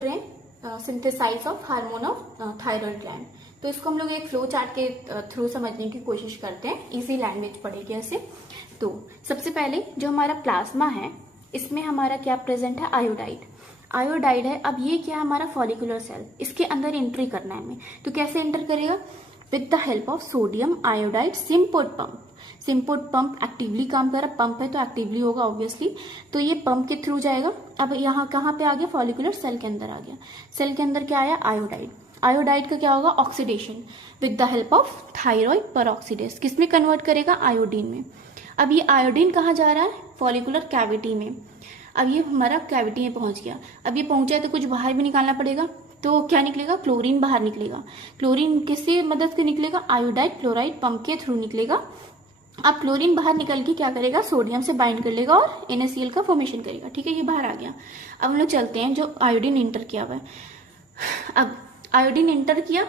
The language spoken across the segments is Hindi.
Synthesise of hormone of thyroid gland. तो इसको हम लोग एक फ्लो चार्ट के थ्रू समझने की कोशिश करते हैं, इजी लैंग्वेज पढ़ेगी ऐसे। तो सबसे पहले जो हमारा प्लाज्मा है इसमें हमारा क्या प्रेजेंट है, आयोडाइड। आयोडाइड है। अब ये क्या है, हमारा फॉलिकुलर सेल, इसके अंदर एंट्री करना है हमें। तो कैसे एंटर करेगा, with the help of sodium iodide symport pump. Symport pump actively काम कर रहा, पंप है तो एक्टिवली होगा ऑब्वियसली। तो ये पंप के थ्रू जाएगा। अब यहाँ कहाँ पे आ गया, फॉलिकुलर सेल के अंदर आ गया। सेल के अंदर क्या आया, आयोडाइड। आयोडाइड का क्या होगा, oxidation with the help of thyroid peroxidase. किसमें कन्वर्ट करेगा, आयोडीन में। अब ये आयोडीन कहाँ जा रहा है, फॉलिकुलर कैविटी में। अब ये हमारा कैविटी में पहुंच गया। अब ये पहुंचा है तो कुछ बाहर भी निकालना पड़ेगा। तो क्या निकलेगा, क्लोरीन बाहर निकलेगा। क्लोरीन किससे मदद से निकलेगा, आयोडाइड क्लोराइड पंप के थ्रू निकलेगा। अब क्लोरीन बाहर निकल के क्या करेगा, सोडियम से बाइंड कर लेगा और NaCl का फॉर्मेशन करेगा। ठीक है, ये बाहर आ गया। अब हम लोग चलते हैं जो आयोडीन इंटर किया हुआ है। अब आयोडीन इंटर किया,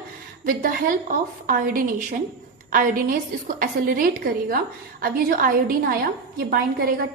with the help of iodination, iodinase इसको एसेलरेट करेगा। अब ये जो आयोडीन आया ये बाइंड करेगा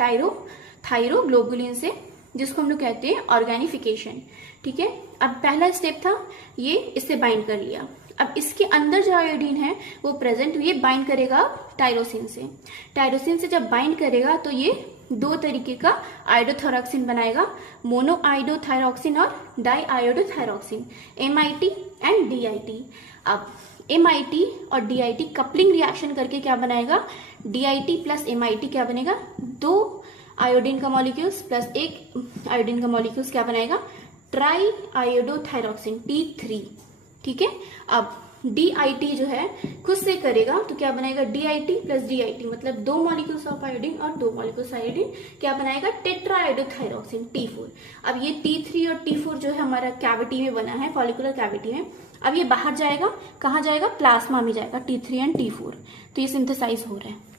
थायरोग्लोबुलिन से, जिसको हम लोग कहते हैं ऑर्गेनिफिकेशन। ठीक है, अब पहला स्टेप था ये, इससे बाइंड कर लिया। अब इसके अंदर जो आयोडीन है वो प्रेजेंट, ये बाइंड करेगा टायरोसिन से। टायरोसिन से जब बाइंड करेगा तो ये दो तरीके का आयोडोथायरॉक्सिन बनाएगा, मोनो आयोडोथायरॉक्सिन और डाई आयोडोथायरॉक्सिन, MIT एंड DIT। अब MIT और DIT कपलिंग रिएक्शन करके क्या बनाएगा, DIT प्लस MIT क्या बनेगा, दो आयोडीन का मॉलिक्यूल्स प्लस एक आयोडीन का मॉलिक्यूल्स क्या बनाएगा, ट्राई आयोडोथायरॉक्सिन T3। ठीक है, अब DIT जो है खुद से करेगा तो क्या बनाएगा, DIT प्लस DIT मतलब दो मॉलिक्यूल्स ऑफ आयोडीन और दो मॉलिक्यूल्स आयोडीन क्या बनाएगा, टेट्रा आयोडोथायरॉक्सिन T4। अब ये T3 और T4 जो है हमारा कैविटी में बना है, फॉलिकुलर कैविटी में। अब ये बाहर जाएगा, कहाँ जाएगा, प्लाज्मा में जाएगा, T3 एंड T4। तो ये सिंथेसाइज हो रहा है।